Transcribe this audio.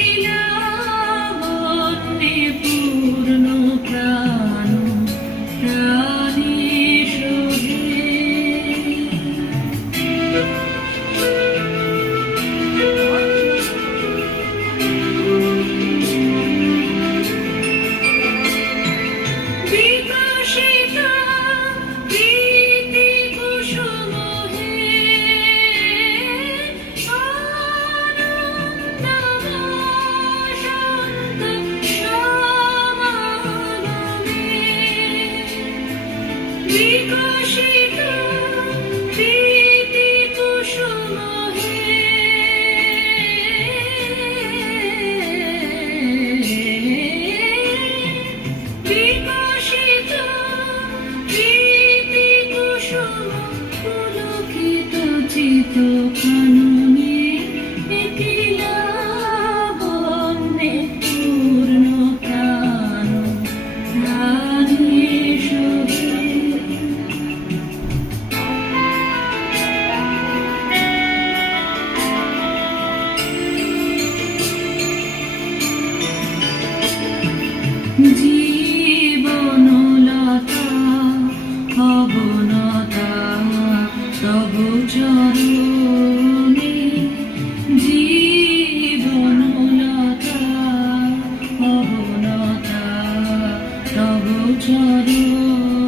Yeah. বিকশিত প্রীতি কুসুম চরণ